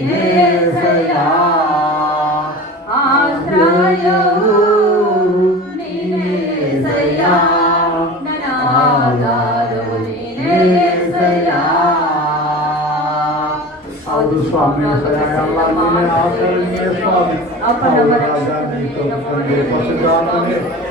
ನೀನೇಸಯ್ಯ, ಆಶ್ರಯವು ನೀನೇಸಯ್ಯ, ನನ್ನ ಆಧಾರವು ನೀನೇಸಯ್ಯ. ಹೌದು ಸ್ವಾಮಿ, ಎಲ್ಲ ನೀನೇ ಆಚರಣೆಯೇ ಸ್ವಾಮಿ. ಅಪ್ಪ, ನಮ್ಮ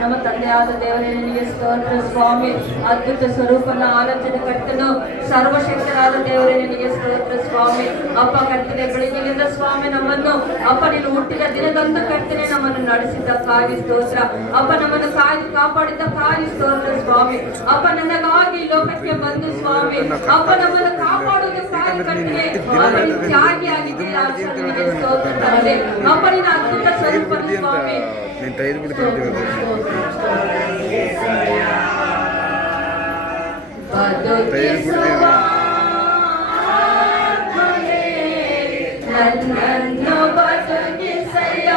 ನಮ್ಮ ತಂದೆಯಾದ ದೇವರೇ ನಿನಗೆ ಸ್ತೋತ್ರ ಸ್ವಾಮಿ. ಅದ್ಭುತ ಸ್ವರೂಪನ ಆಲೋಚನೆ ಕರ್ತನು, ಸರ್ವಶಕ್ತರಾದ ದೇವರೇ ನಿನಗೆ ಸ್ತೋತ್ರ ಸ್ವಾಮಿ. ಅಪ್ಪ ಕರ್ತನೆ, ಬೆಳಿಗ್ಗೆಯಿಂದ ಸ್ವಾಮಿ ನಮ್ಮನ್ನು ಅಪ್ಪ ನೀನು ಹುಟ್ಟಿದ ದಿನದಂತ ಕರ್ತನೆ ನಮ್ಮನ್ನು ನಡೆಸಿದ್ದಕ್ಕಾಗಿ ಸ್ತೋತ್ರ. ಅಪ್ಪ ನಮ್ಮನ್ನು ಕಾಪಾಡಿದ್ದಕ್ಕಾಗಿ ಸ್ತೋತ್ರ ಸ್ವಾಮಿ. ಅಪ್ಪ ನನಗಾಗಿ ಲೋಕಕ್ಕೆ ಬಂದು ಸ್ವಾಮಿ ಅಪ್ಪ ನಮ್ಮನ್ನು ಕಾಪಾಡುವುದಕ್ಕಾಗಿ ಕರ್ತನೆ ತ್ಯಾಗಿ ಆಗಿದ್ದೀರಾ ಸ್ತೋತ್ರ ತಂದೆ. ಅಪ್ಪ ನಿನ್ನ ಅದ್ಭುತ ಸ್ವರೂಪ ಸ್ವಾಮಿ. ನನ್ನನ್ನು ಬದುಕಿಸಯ್ಯ,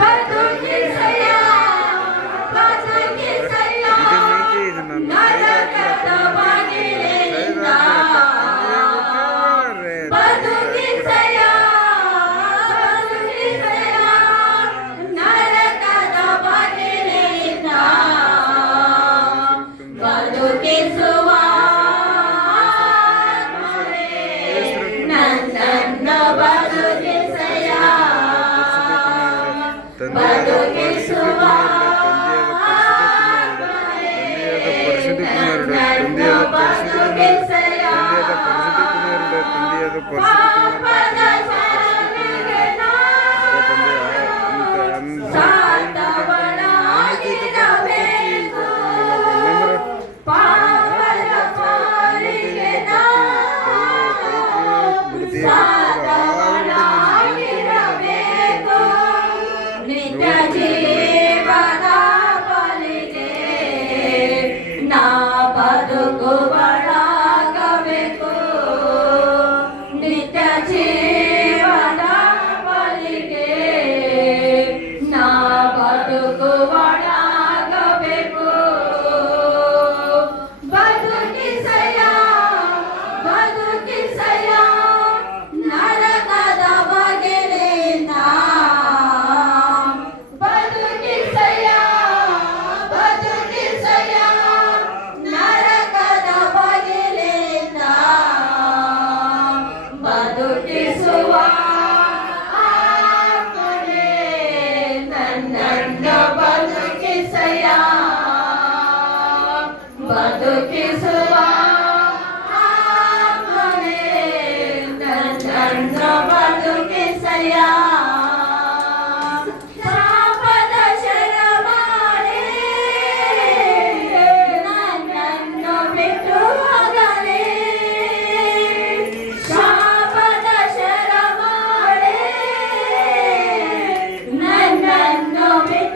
ಬದುಕಿಸಯ್ಯ, ಬದುಕಿಸಯ್ಯ, ನರಕದ ಬಾಗಿಲಿನಿಂದ ಬದುಕಿಸಯ್ಯ, ಬದುಕಿಸಯ್ಯ, ನರಕದ ಬಾಗಿಲಿನಿಂದ ಬದುಕಿಸುವ ನನ್ನನ್ನು ಬದುಕಿಸಯ್ಯ, ಬದುಕಿಸುವ ನನ್ನನ್ನು ಬದುಕಿಸಯ್ಯ, ಪಾಪದ ಶಾಲೆಗೆ ಸಾತವನಾಗಿರಬೇಕು, ಪಾಪದ ಪಾಲಿಗೆ ಸಾತವನಾಗಿರಬೇಕು, ನಿತ್ಯ ಜೀವನ ಬಲಿಗೆ ನಾ ಬದುಕುವಳಾಗಬೇಕು, ನಿತ್ಯ ಜೀವನ ಬಲಿಗೆ ನಾ ಬದುಕುವಳಾಗಬೇಕು. ಬದುಕಿಸಯ್ಯ, ಬದುಕಿಸಯ್ಯ, ನರಕದ ಬಾಗಿಲಿಂದ ಬದುಕಿಸಯ್ಯ, ಬದುಕಿಸಯ್ಯ, ನರಕದ ಬಾಗಿಲಿಂದ ಬದುಕಿಸುವ ಆತ್ಮನೇ ನನ್ನನ್ನು ಬದುಕಿಸಯ್ಯ, ಬದುಕಿಸುವ ಆತ್ಮನೇ ನನ್ನನ್ನು ಬದುಕಿಸಯ್ಯ. ಶಾಪದ ಶರಮಾಲೆ ನನ್ನನ್ನು ಬಿಟ್ಟು ಹೋಗಲೇ, ಶಾಪದ ಶರಮಾಲೆ ನನ್ನನ್ನು ಬಿಟ್ಟು